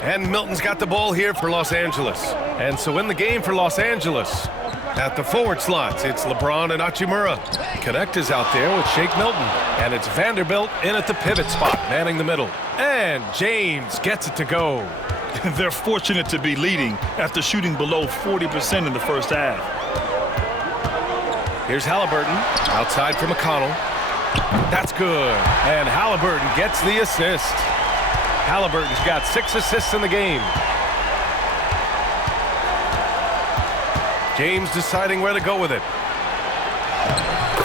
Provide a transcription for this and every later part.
And Milton's got the ball here for Los Angeles. And so in the game for Los Angeles, at the forward slots, it's LeBron and Hachimura. Connect is out there with Shake Milton. And it's Vanderbilt in at the pivot spot, manning the middle. And James gets it to go. They're fortunate to be leading after shooting below 40% in the first half. Here's Halliburton, outside for McConnell. That's good. And Halliburton gets the assist. Halliburton's got 6 assists in the game. James deciding where to go with it.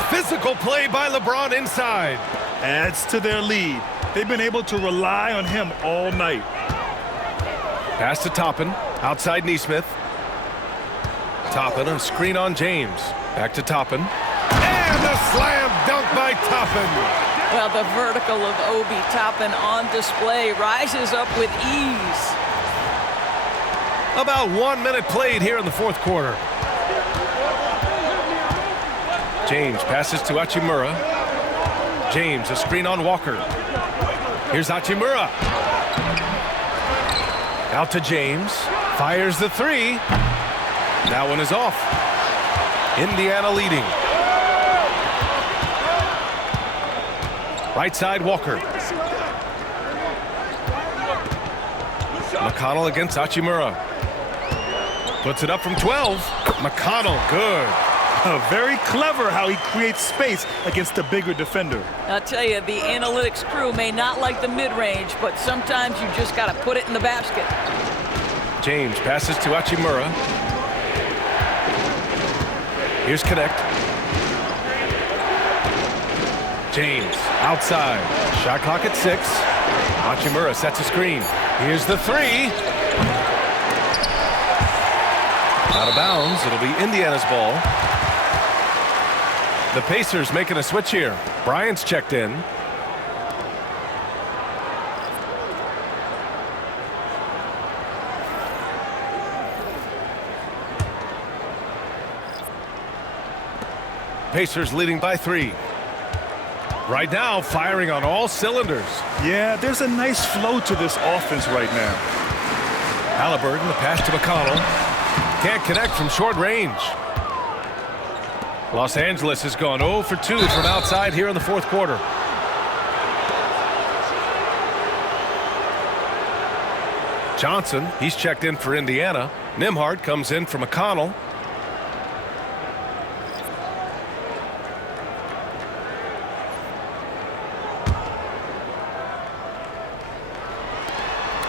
Physical play by LeBron inside. Adds to their lead. They've been able to rely on him all night. Pass to Toppin, outside Nesmith. Toppin, a screen on James. Back to Toppin. And a slam dunk by Toppin. Well, the vertical of Obi Toppin on display, rises up with ease. About 1 minute played here in the fourth quarter. James passes to Hachimura. James, a screen on Walker. Here's Hachimura. Out to James. Fires the three. That one is off. Indiana leading. Right side, Walker. McConnell against Hachimura. Puts it up from 12. McConnell, good. Very clever how he creates space against the bigger defender. I'll tell you, the analytics crew may not like the mid-range, but sometimes you just got to put it in the basket. James passes to Hachimura. Here's Connect. James outside. Shot clock at 6. Hachimura sets a screen. Here's the three. Out of bounds. It'll be Indiana's ball. The Pacers making a switch here. Bryant's checked in. Pacers leading by 3. Right now, firing on all cylinders. Yeah, there's a nice flow to this offense right now. Halliburton, the pass to McConnell. Can't connect from short range. Los Angeles has gone 0 for 2 from outside here in the fourth quarter. Johnson, he's checked in for Indiana. Nembhard comes in for McConnell.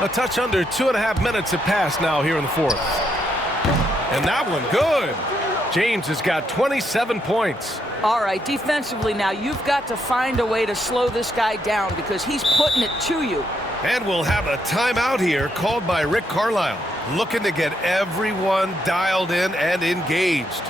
A touch under 2.5 minutes have passed now here in the fourth. And that one good. James has got 27 points. All right, defensively now, you've got to find a way to slow this guy down because he's putting it to you. And we'll have a timeout here called by Rick Carlisle, looking to get everyone dialed in and engaged.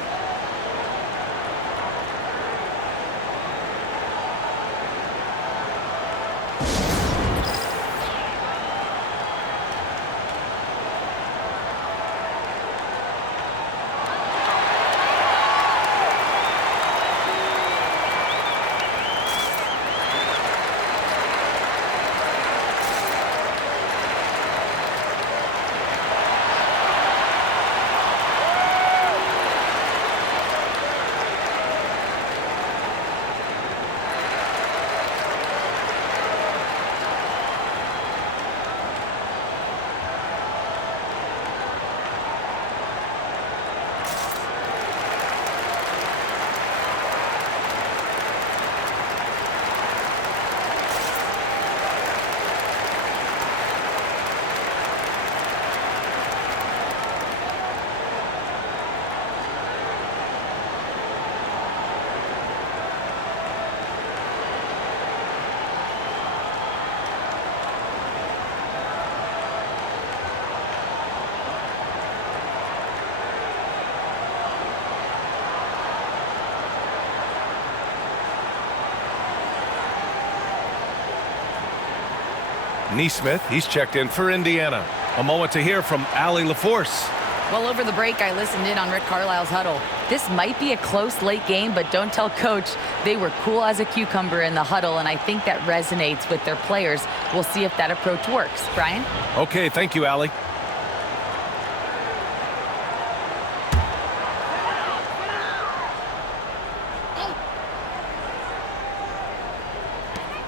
Nesmith, he's checked in for Indiana. A moment to hear from Allie LaForce. Well, over the break, I listened in on Rick Carlisle's huddle. This might be a close late game, but don't tell Coach. They were cool as a cucumber in the huddle, and I think that resonates with their players. We'll see if that approach works. Brian? Okay, thank you, Allie.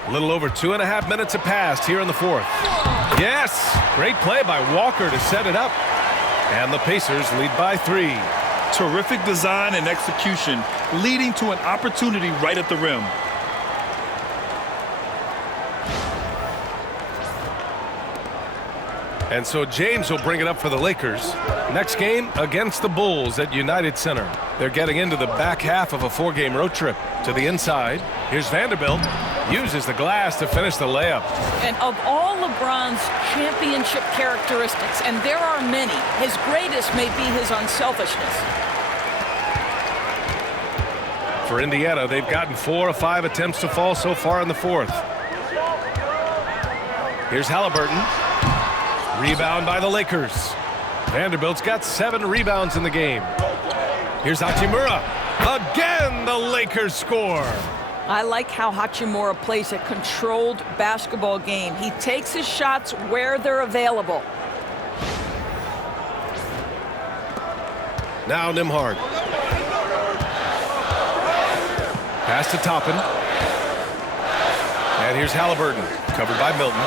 A little over 2.5 minutes have passed here in the fourth. Yes, great play by Walker to set it up. And the Pacers lead by 3. Terrific design and execution, leading to an opportunity right at the rim. And so James will bring it up for the Lakers. Next game against the Bulls at United Center. They're getting into the back half of a 4-game road trip. To the inside, here's Vanderbilt. Uses the glass to finish the layup. And of all LeBron's championship characteristics, and there are many, his greatest may be his unselfishness. For Indiana, they've gotten 4 of 5 attempts to fall so far in the fourth. Here's Halliburton. Rebound by the Lakers. Vanderbilt's got 7 rebounds in the game. Here's Hachimura. Again, the Lakers score. I like how Hachimura plays a controlled basketball game. He takes his shots where they're available. Now Nembhard. Pass to Toppin. And here's Halliburton, covered by Milton.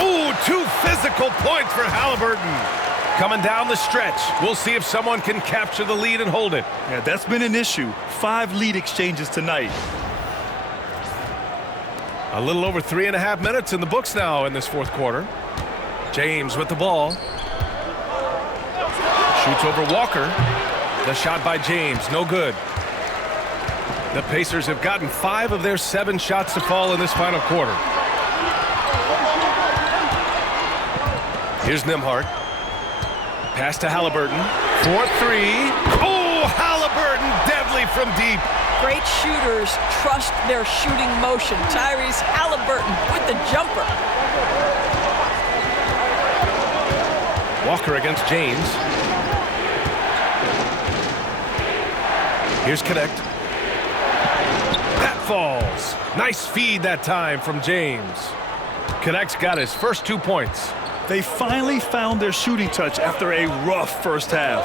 Ooh, 2 physical points for Halliburton. Coming down the stretch. We'll see if someone can capture the lead and hold it. Yeah, that's been an issue. 5 lead exchanges tonight. A little over 3.5 minutes in the books now in this fourth quarter. James with the ball. Shoots over Walker. The shot by James, no good. The Pacers have gotten 5 of their 7 shots to fall in this final quarter. Here's Nembhard. Pass to Halliburton. 4-3. Oh, Halliburton deadly from deep. Great shooters trust their shooting motion. Tyrese Halliburton with the jumper. Walker against James. Here's Connect. That falls. Nice feed that time from James. Connect's got his first 2 points. They finally found their shooting touch after a rough first half.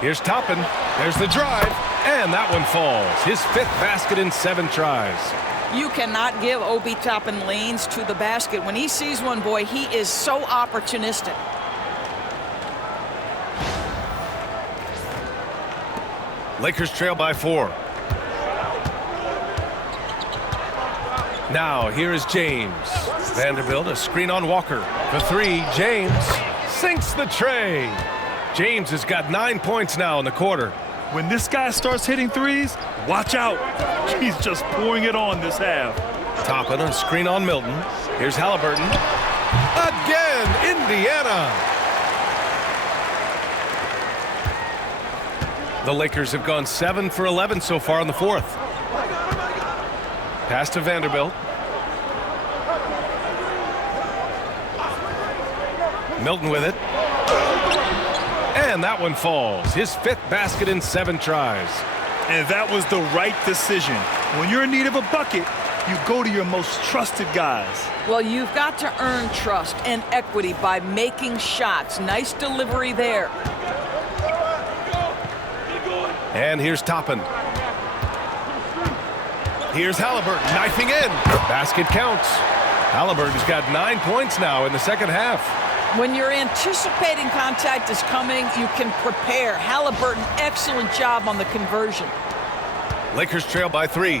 Here's Toppin. There's the drive. And that one falls. His 5th basket in 7 tries. You cannot give Obi Toppin lanes to the basket. When he sees one, boy, he is so opportunistic. Lakers trail by 4. Now, here is James. Vanderbilt, a screen on Walker. For 3, James sinks the tray. James has got 9 points now in the quarter. When this guy starts hitting threes, watch out. He's just pouring it on this half. Toppin, a screen on Milton. Here's Halliburton. Again, Indiana. The Lakers have gone 7 for 11 so far in the fourth. Pass to Vanderbilt. Milton with it. And that one falls. His 5th basket in 7 tries. And that was the right decision. When you're in need of a bucket, you go to your most trusted guys. Well, you've got to earn trust and equity by making shots. Nice delivery there. And here's Toppin. Here's Halliburton knifing in. Basket counts. Halliburton's got 9 points now in the second half. When you're anticipating contact is coming, you can prepare. Halliburton, excellent job on the conversion. Lakers trail by 3.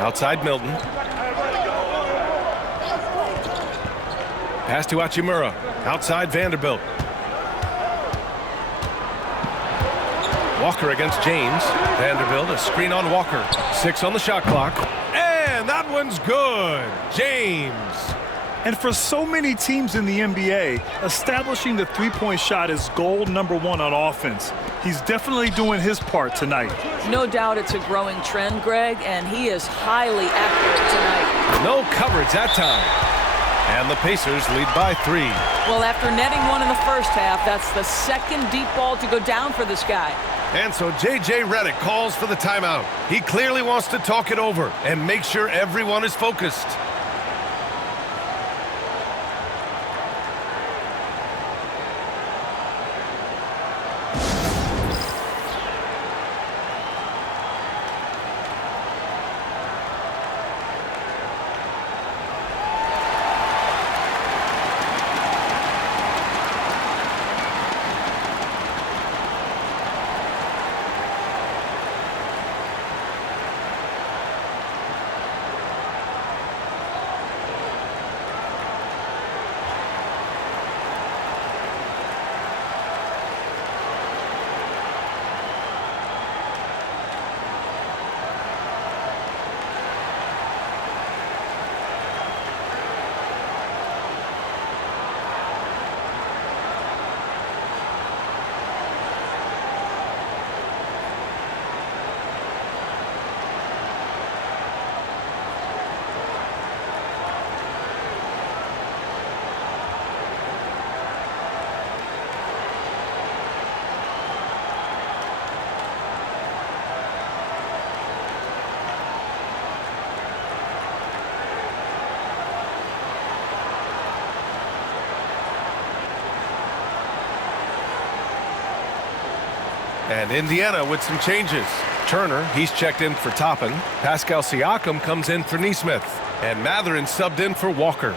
Outside Milton. Pass to Hachimura. Outside Vanderbilt. Walker against James. Vanderbilt, a screen on Walker. 6 on the shot clock. And that one's good. James. And for so many teams in the NBA, establishing the three-point shot is goal number 1 on offense. He's definitely doing his part tonight. No doubt it's a growing trend, Greg, and he is highly accurate tonight. No coverage that time. And the Pacers lead by 3. Well, after netting one in the first half, that's the second deep ball to go down for this guy. And so J.J. Redick calls for the timeout. He clearly wants to talk it over and make sure everyone is focused. And Indiana with some changes. Turner, he's checked in for Toppin. Pascal Siakam comes in for Nesmith. And Mathurin subbed in for Walker.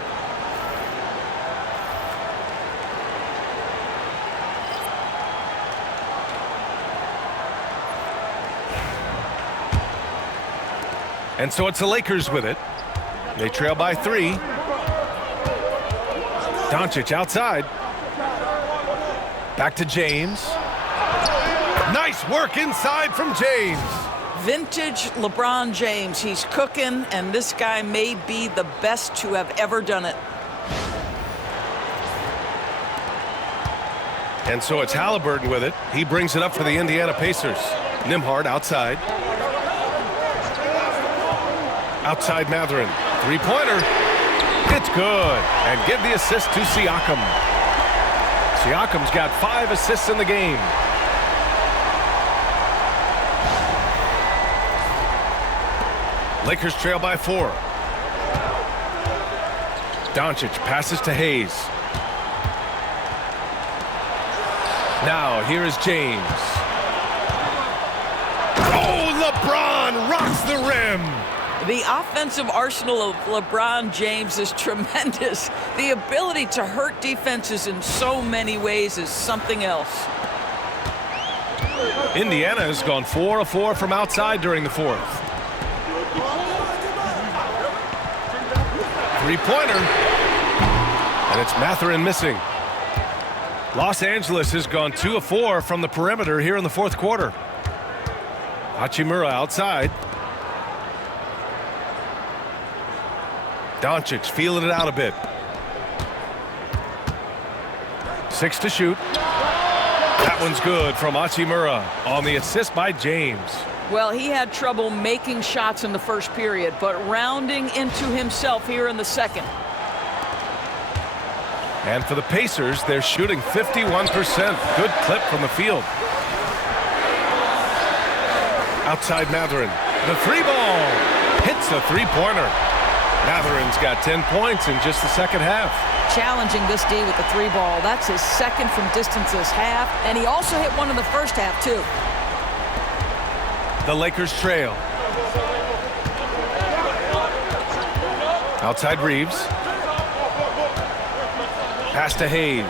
And so it's the Lakers with it. They trail by 3. Doncic outside. Back to James. Nice work inside from James. Vintage LeBron James. He's cooking, and this guy may be the best to have ever done it. And so it's Halliburton with it. He brings it up for the Indiana Pacers. Nembhard outside. Outside Mathurin. Three-pointer. It's good. And give the assist to Siakam. Siakam's got 5 assists in the game. Lakers trail by 4. Doncic passes to Hayes. Now here is James. Oh, LeBron rocks the rim. The offensive arsenal of LeBron James is tremendous. The ability to hurt defenses in so many ways is something else. Indiana has gone 4 of 4 from outside during the 4th. Three-pointer. And it's Mathurin missing. Los Angeles has gone 2 of 4 from the perimeter here in the 4th quarter. Hachimura outside. Doncic feeling it out a bit. 6 to shoot. That one's good from Hachimura on the assist by James. Well, he had trouble making shots in the first period, but rounding into himself here in the second. And for the Pacers, they're shooting 51%. Good clip from the field. Outside Mathurin. The 3-ball. Hits a 3-pointer. Mathurin's got 10 points in just the second half. Challenging this D with the 3-ball. That's his second from distance this half. And he also hit one in the first half, too. The Lakers trail. Outside Reeves. Pass to Hayes.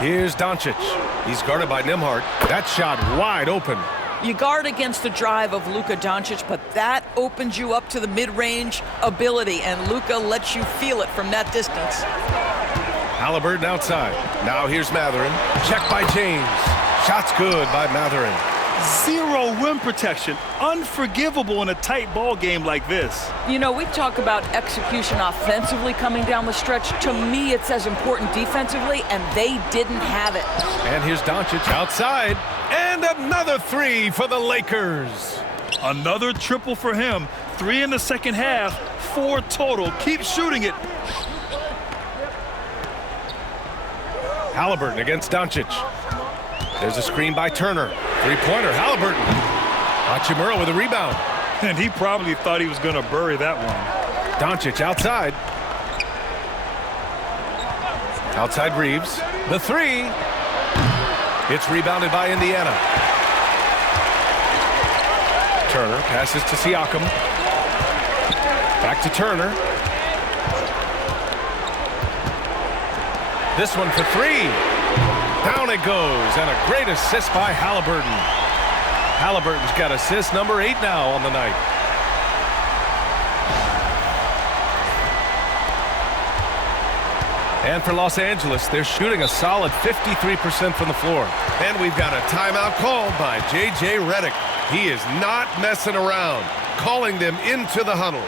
Here's Doncic. He's guarded by Nembhard. That shot wide open. You guard against the drive of Luka Doncic, but that opens you up to the mid-range ability, and Luka lets you feel it from that distance. Halliburton outside. Now here's Mathurin. Check by James. Shot's good by Mathurin. 0 rim protection. Unforgivable in a tight ball game like this. You know, we talk about execution offensively coming down the stretch. To me, it's as important defensively, and they didn't have it. And here's Doncic outside. And another 3 for the Lakers. Another triple for him. 3 in the second half. 4 total. Keep shooting it. Halliburton against Doncic. There's a screen by Turner. Three-pointer, Halliburton. Hachimura with a rebound. And he probably thought he was going to bury that one. Doncic outside. Outside Reeves. The three. It's rebounded by Indiana. Turner passes to Siakam. Back to Turner. This one for three. Down it goes, and a great assist by Halliburton. Halliburton's got assist number 8 now on the night. And for Los Angeles, they're shooting a solid 53% from the floor. And we've got a timeout called by J.J. Redick. He is not messing around, calling them into the huddle.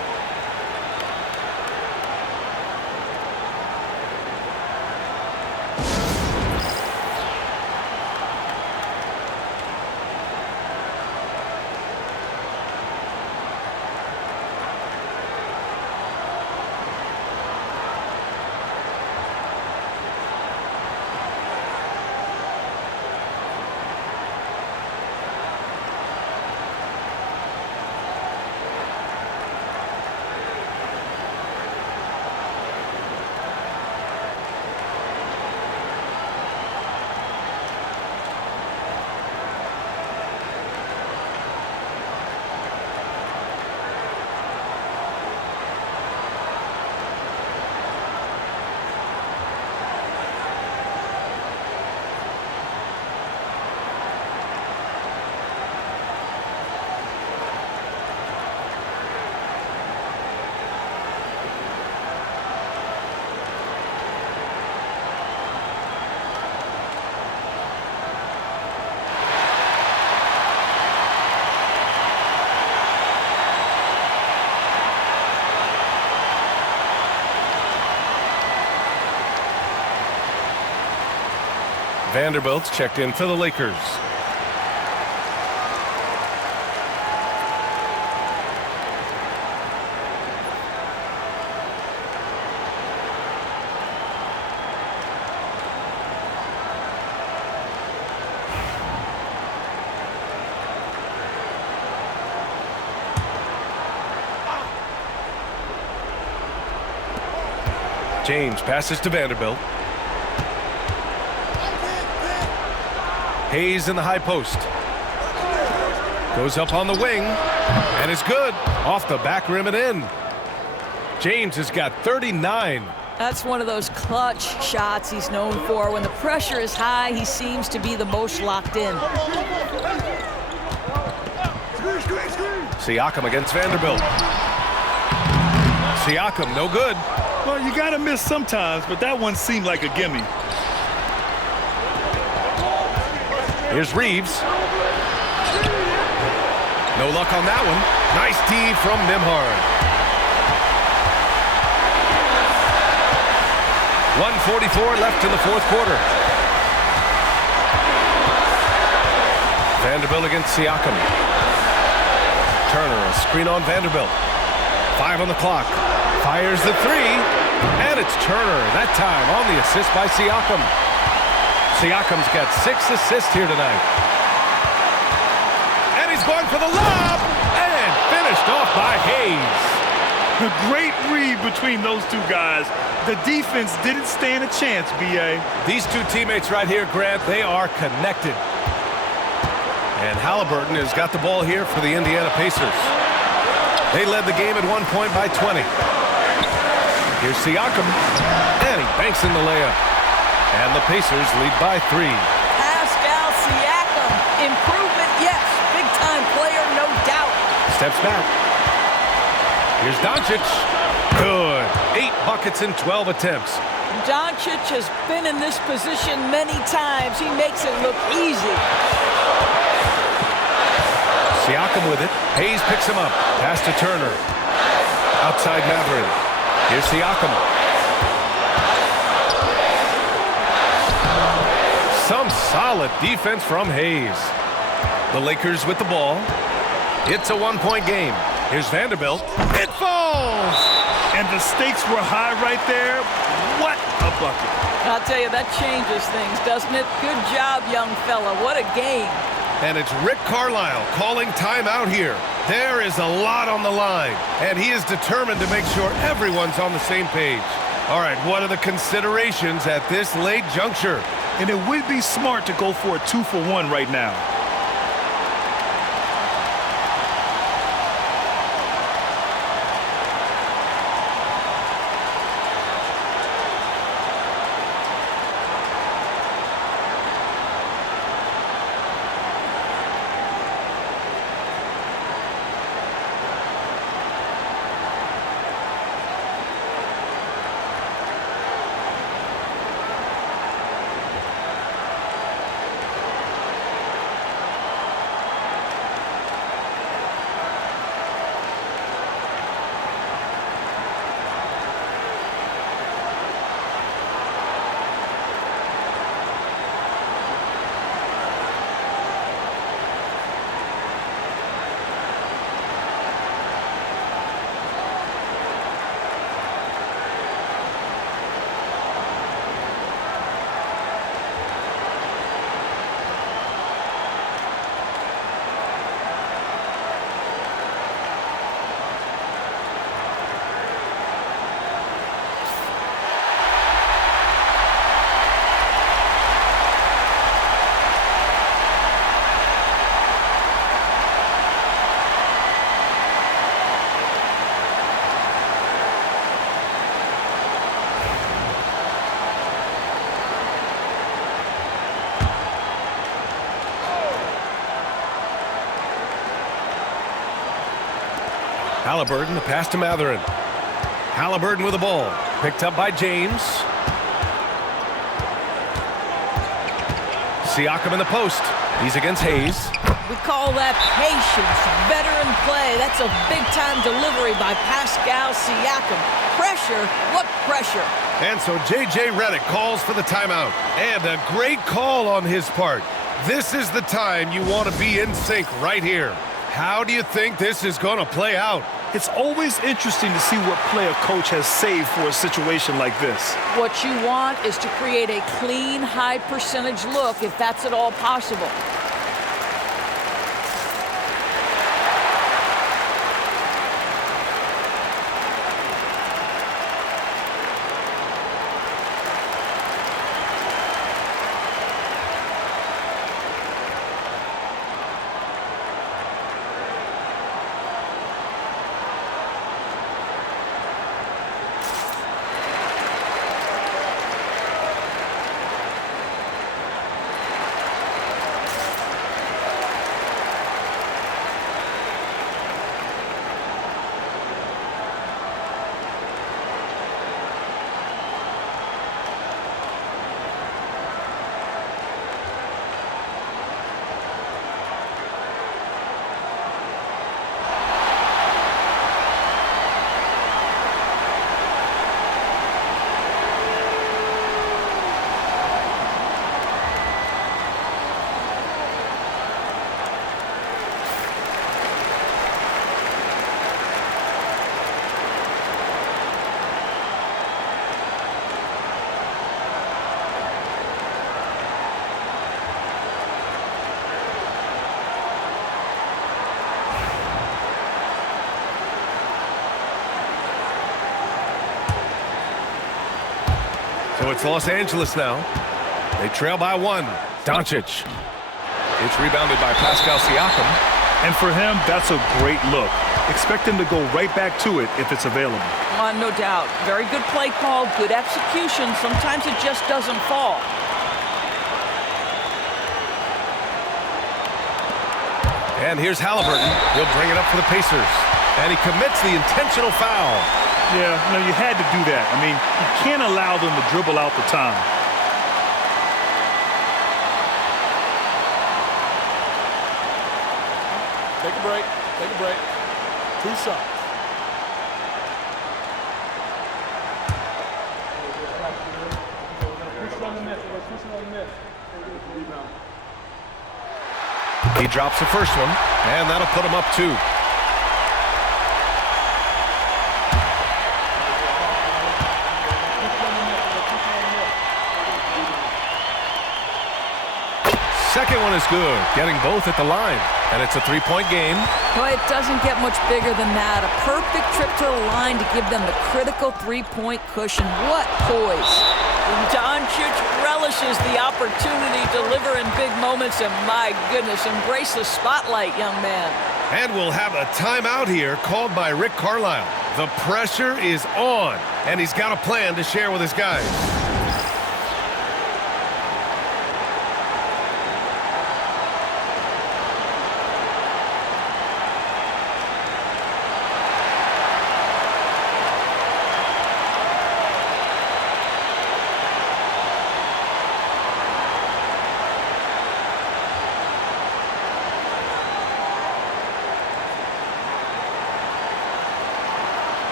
Vanderbilt's checked in for the Lakers. James passes to Vanderbilt. Hayes in the high post. Goes up on the wing, and it's good. Off the back rim and in. James has got 39. That's one of those clutch shots he's known for. When the pressure is high, he seems to be the most locked in. Siakam against Vanderbilt. Siakam, no good. Well, you got to miss sometimes, but that one seemed like a gimme. Here's Reeves. No luck on that one. Nice D from Nembhard. 1:44 left in the fourth quarter. Vanderbilt against Siakam. Turner, a screen on Vanderbilt. 5 on the clock. Fires the three, and it's Turner, that time on the assist by Siakam. Siakam's got 6 assists here tonight. And he's going for the lob, and finished off by Hayes. A great read between those two guys. The defense didn't stand a chance, B.A. These two teammates right here, Grant, they are connected. And Halliburton has got the ball here for the Indiana Pacers. They led the game at 1 point by 20. Here's Siakam, and he banks in the layup. And the Pacers lead by 3. Pascal Siakam, improvement, yes. Big-time player, no doubt. Steps back. Here's Doncic. Good. 8 buckets in 12 attempts. Doncic has been in this position many times. He makes it look easy. Siakam with it. Hayes picks him up. Pass to Turner. Outside Matherin. Here's Siakam. Some solid defense from Hayes. The Lakers with the ball. It's a 1-point game. Here's Vanderbilt. It falls! And the stakes were high right there. What a bucket. I'll tell you, that changes things, doesn't it? Good job, young fella. What a game. And it's Rick Carlisle calling timeout here. There is a lot on the line, and he is determined to make sure everyone's on the same page. All right, what are the considerations at this late juncture? And it would be smart to go for a 2-for-1 right now. Halliburton, the pass to Matherin. Halliburton with the ball. Picked up by James. Siakam in the post. He's against Hayes. We call that patience, veteran play. That's a big-time delivery by Pascal Siakam. Pressure, what pressure? And so J.J. Redick calls for the timeout. And a great call on his part. This is the time you want to be in sync right here. How do you think this is going to play out? It's always interesting to see what play a coach has saved for a situation like this. What you want is to create a clean, high-percentage look, if that's at all possible. So it's Los Angeles now. They trail by 1. Doncic. It's rebounded by Pascal Siakam. And for him, that's a great look. Expect him to go right back to it if it's available. No doubt. Very good play call, good execution. Sometimes it just doesn't fall. And here's Halliburton. He'll bring it up for the Pacers. And he commits the intentional foul. Yeah, no, you had to do that. I mean, you can't allow them to dribble out the time. Take a break. Take a break. 2 shots. He drops the first one, and that'll put him up 2. second one is good, getting both at the line. And it's a three-point game. Boy, it doesn't get much bigger than that. A perfect trip to the line to give them the critical three-point cushion. What poise. Doncic relishes the opportunity to deliver in big moments, and my goodness, embrace the spotlight, young man. And we'll have a timeout here called by Rick Carlisle. The pressure is on, and he's got a plan to share with his guys.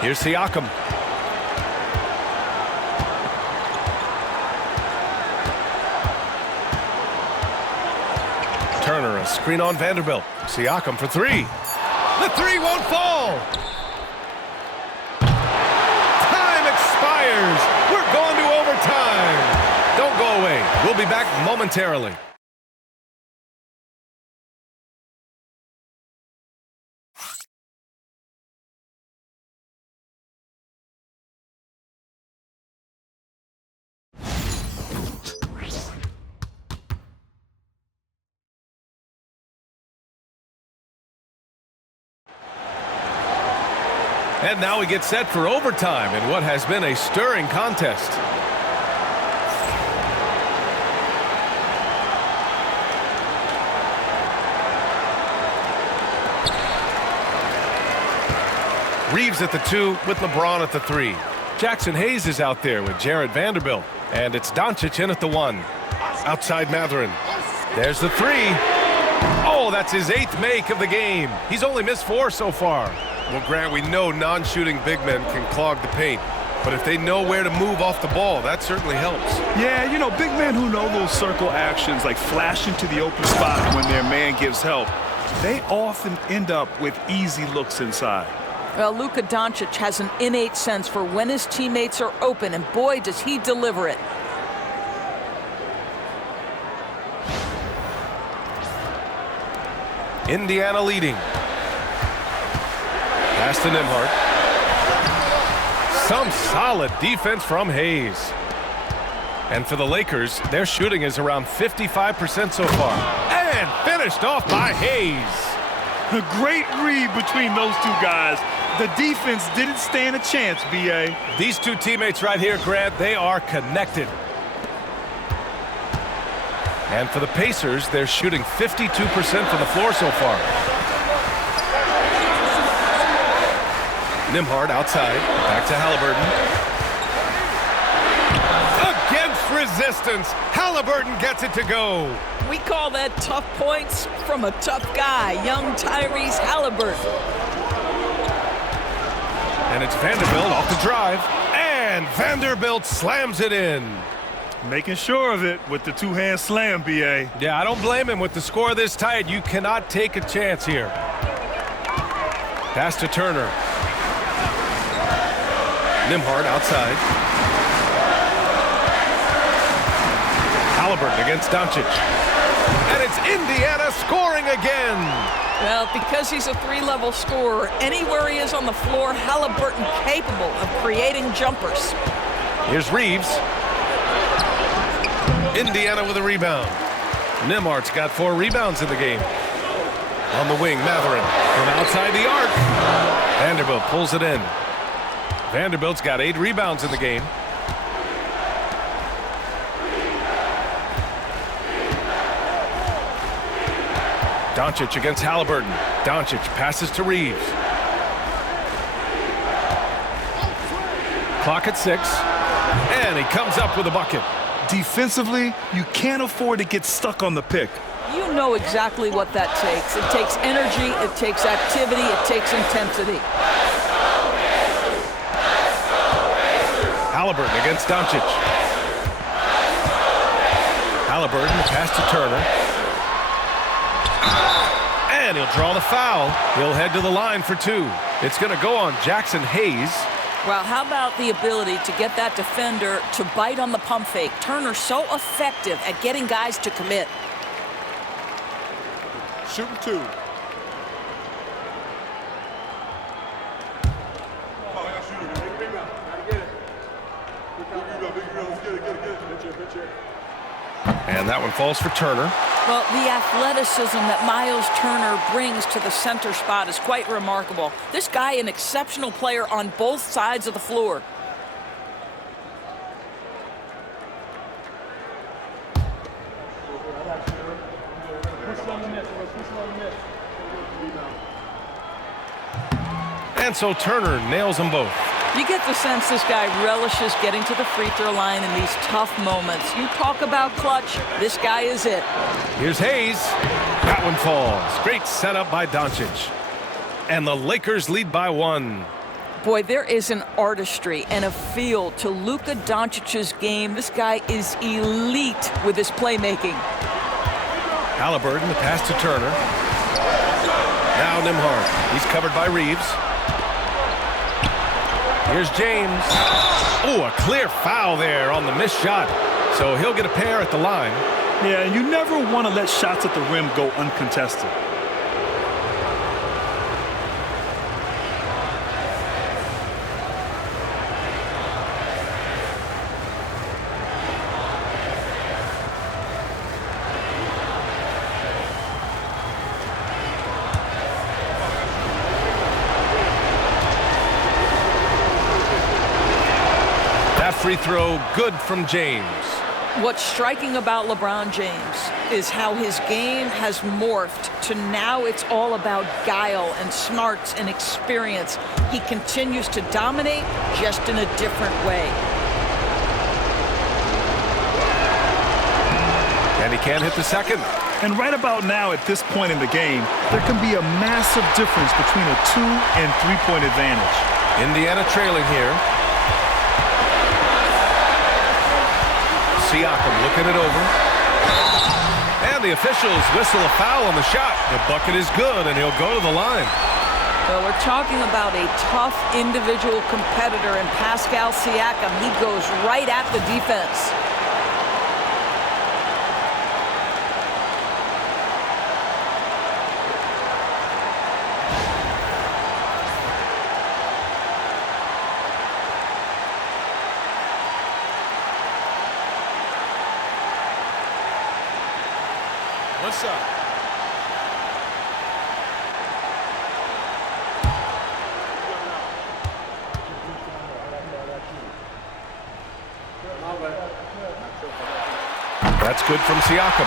Here's Siakam. Turner, a screen on Vanderbilt. Siakam for three. The three won't fall. Time expires. We're going to overtime. Don't go away. We'll be back momentarily. And now we get set for overtime in what has been a stirring contest. Reeves at the 2 with LeBron at the 3. Jackson Hayes is out there with Jared Vanderbilt. And it's Doncic in at the 1. Outside Mathurin. There's the 3. Oh, that's his 8th make of the game. He's only missed 4 so far. Well, Grant, we know non-shooting big men can clog the paint. But if they know where to move off the ball, that certainly helps. Yeah, you know, big men who know those circle actions, like flashing to the open spot when their man gives help, they often end up with easy looks inside. Well, Luka Doncic has an innate sense for when his teammates are open, and boy, does he deliver it. Indiana leading. Pass to Nembhard. Some solid defense from Hayes. And for the Lakers, their shooting is around 55% so far. And finished off by Hayes. A great read between those two guys. The defense didn't stand a chance, B.A. These two teammates right here, Grant, they are connected. And for the Pacers, they're shooting 52% from the floor so far. Nembhard outside. Back to Halliburton. Against resistance. Halliburton gets it to go. We call that tough points from a tough guy, young Tyrese Halliburton. And it's Vanderbilt off the drive. And Vanderbilt slams it in. Making sure of it with the two-hand slam, B.A. Yeah, I don't blame him. With the score this tight, you cannot take a chance here. Pass to Turner. Nembhard outside. Halliburton against Doncic. And it's Indiana scoring again. Well, because he's a three-level scorer, anywhere he is on the floor, Halliburton capable of creating jumpers. Here's Reeves. Indiana with a rebound. Nemhart's got 4 rebounds in the game. On the wing, Matherin from outside the arc. Vanderbilt pulls it in. Vanderbilt's got 8 rebounds in the game. Doncic against Halliburton. Doncic passes to Reeves. Clock at 6. And he comes up with a bucket. Defensively, you can't afford to get stuck on the pick. You know exactly what that takes. It takes energy, it takes activity, it takes intensity. Halliburton against Doncic. Halliburton, pass to Turner. And he'll draw the foul. He'll head to the line for 2. It's going to go on Jackson Hayes. Well, how about the ability to get that defender to bite on the pump fake? Turner's so effective at getting guys to commit. Shooting 2. And that one falls for Turner. Well, the athleticism that Miles Turner brings to the center spot is quite remarkable. This guy, an exceptional player on both sides of the floor. And so Turner nails them both. You get the sense this guy relishes getting to the free throw line in these tough moments. You talk about clutch, this guy is it. Here's Hayes. That one falls. Great setup by Doncic. And the Lakers lead by 1. Boy, there is an artistry and a feel to Luka Doncic's game. This guy is elite with his playmaking. Halliburton, the pass to Turner. Now Nembhard. He's covered by Reeves. Here's James. Oh, a clear foul there on the missed shot. So he'll get a pair at the line. Yeah, and you never want to let shots at the rim go uncontested. Free throw good from James. What's striking about LeBron James is how his game has morphed to now it's all about guile and smarts and experience. He continues to dominate just in a different way. And he can't hit the second. And right about now at this point in the game, there can be a massive difference between a 2- and 3-point advantage. Indiana trailing here. Siakam looking it over. And the officials whistle a foul on the shot. The bucket is good, and he'll go to the line. Well, we're talking about a tough individual competitor in Pascal Siakam. He goes right at the defense. What's up? That's good from Siakam.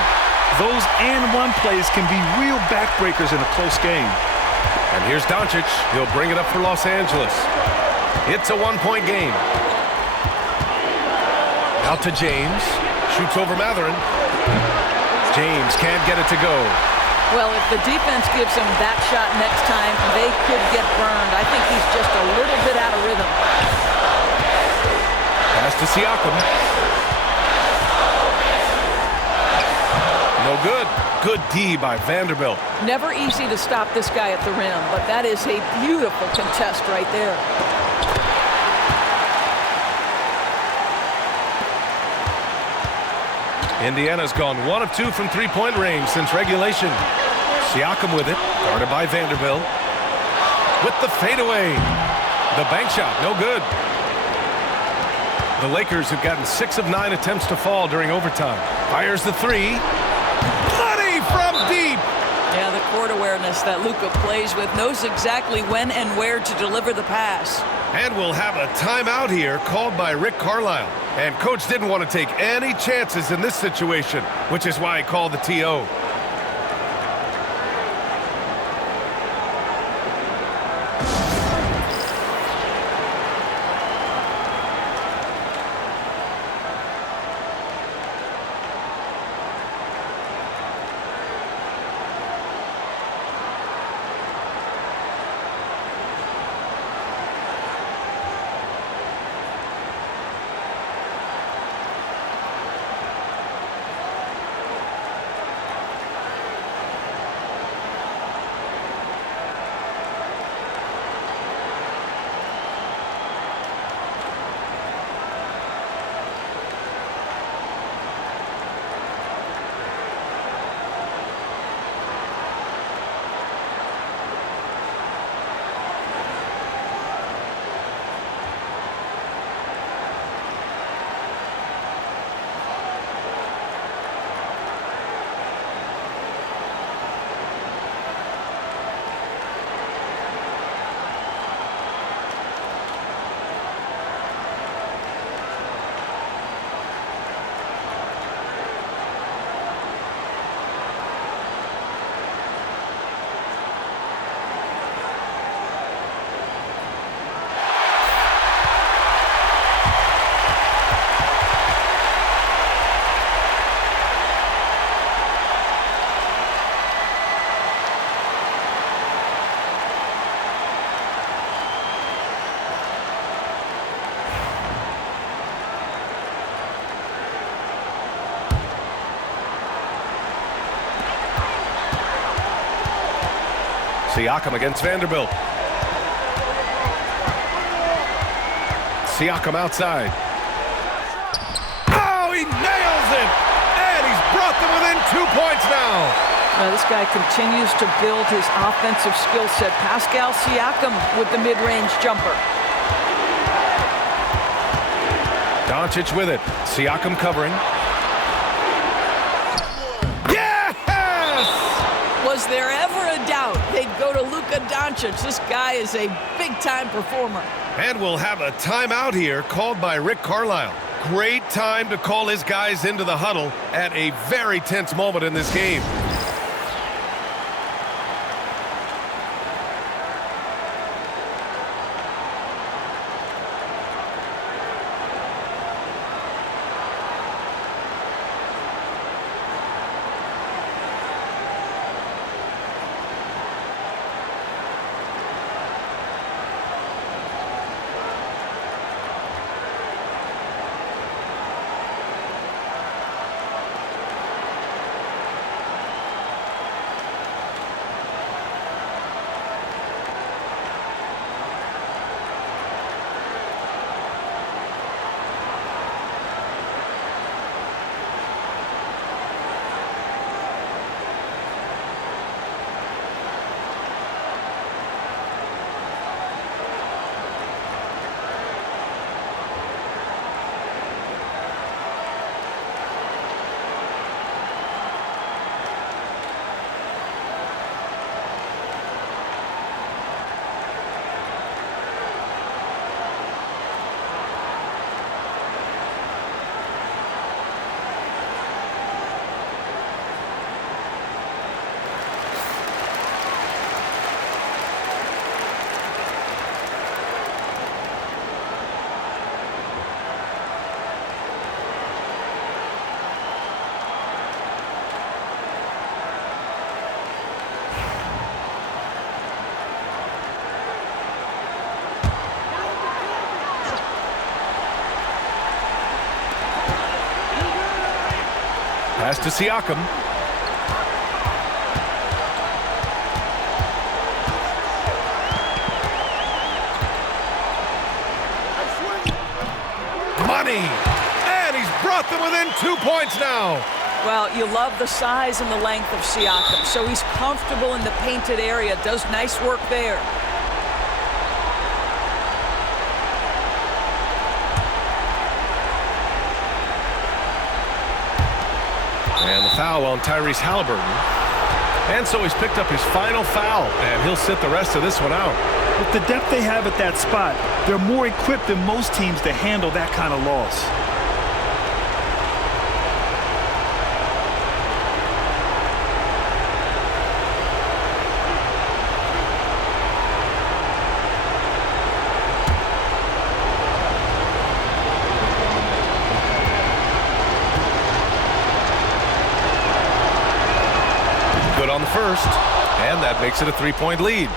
Those and-one plays can be real backbreakers in a close game. And here's Doncic. He'll bring it up for Los Angeles. It's a 1-point game. Out to James. Shoots over Matherin. James can't get it to go. Well, if the defense gives him that shot next time, they could get burned. I think he's just a little bit out of rhythm. Pass to Siakam. No good. Good D by Vanderbilt. Never easy to stop this guy at the rim, but that is a beautiful contest right there. Indiana's gone 1 of 2 from three-point range since regulation. Siakam with it, guarded by Vanderbilt. With the fadeaway. The bank shot, no good. The Lakers have gotten 6 of 9 attempts to fall during overtime. Fires the three. Plenty from deep. Yeah, the court awareness that Luka plays with, knows exactly when and where to deliver the pass. And we'll have a timeout here called by Rick Carlisle. And coach didn't want to take any chances in this situation, which is why he called the TO. Siakam against Vanderbilt. Siakam outside. Oh, he nails it! And he's brought them within 2 points now. Now this guy continues to build his offensive skill set. Pascal Siakam with the mid-range jumper. Doncic with it. Siakam covering. Was there ever a doubt they'd go to Luka Doncic? This guy is a big-time performer. And we'll have a timeout here called by Rick Carlisle. Great time to call his guys into the huddle at a very tense moment in this game. Pass to Siakam. Money! And he's brought them within 2 points now. Well, you love the size and the length of Siakam, so he's comfortable in the painted area, does nice work there. And the foul on Tyrese Halliburton. And so he's picked up his final foul, and he'll sit the rest of this one out. With the depth they have at that spot, they're more equipped than most teams to handle that kind of loss. Good on the first, and that makes it a 3-point lead.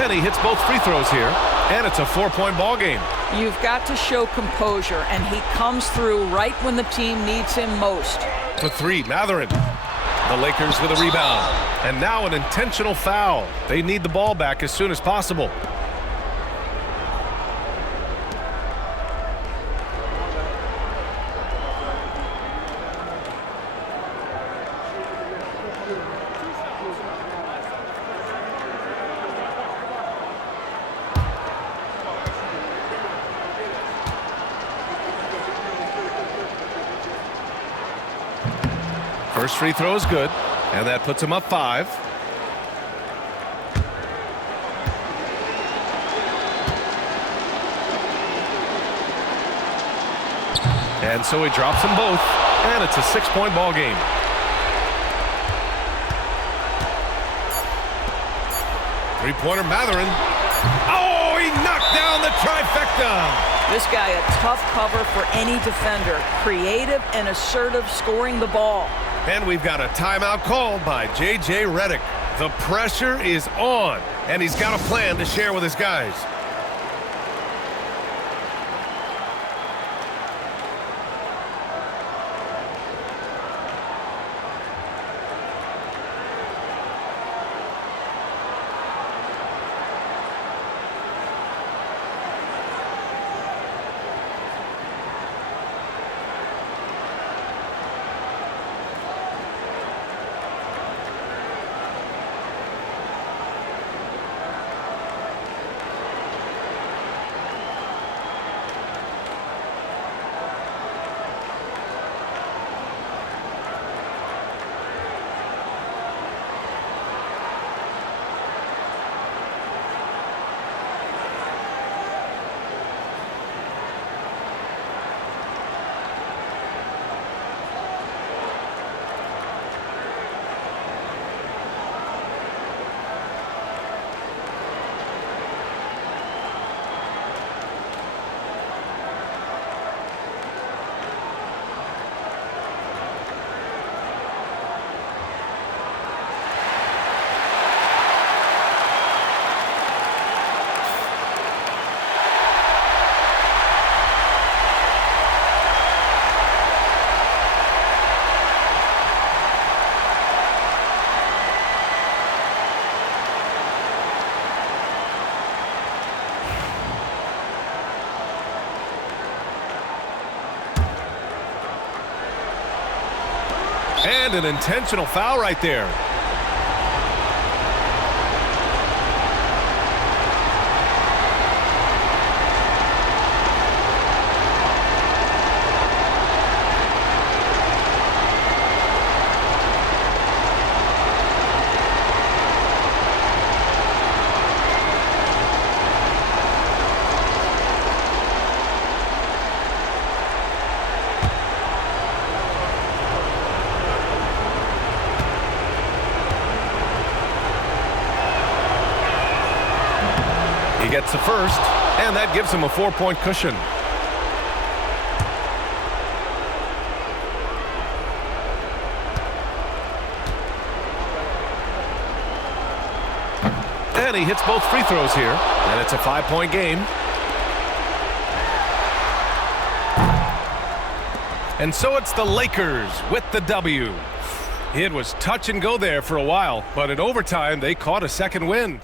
And he hits both free throws here, and it's a 4-point ball game. You've got to show composure, and he comes through right when the team needs him most. For three, Mathurin. The Lakers with a rebound. And now an intentional foul. They need the ball back as soon as possible. First free throw is good, and that puts him up 5. And so he drops them both, and it's a 6-point ball game. Three-pointer Mathurin. Oh, he knocked down the trifecta. This guy a tough cover for any defender. Creative and assertive scoring the ball. And we've got a timeout called by J.J. Redick. The pressure is on, and he's got a plan to share with his guys. And an intentional foul right there. He gets the first, and that gives him a 4-point cushion. And he hits both free throws here, and it's a 5-point game. And so it's the Lakers with the W. It was touch and go there for a while, but in overtime, they caught a second wind.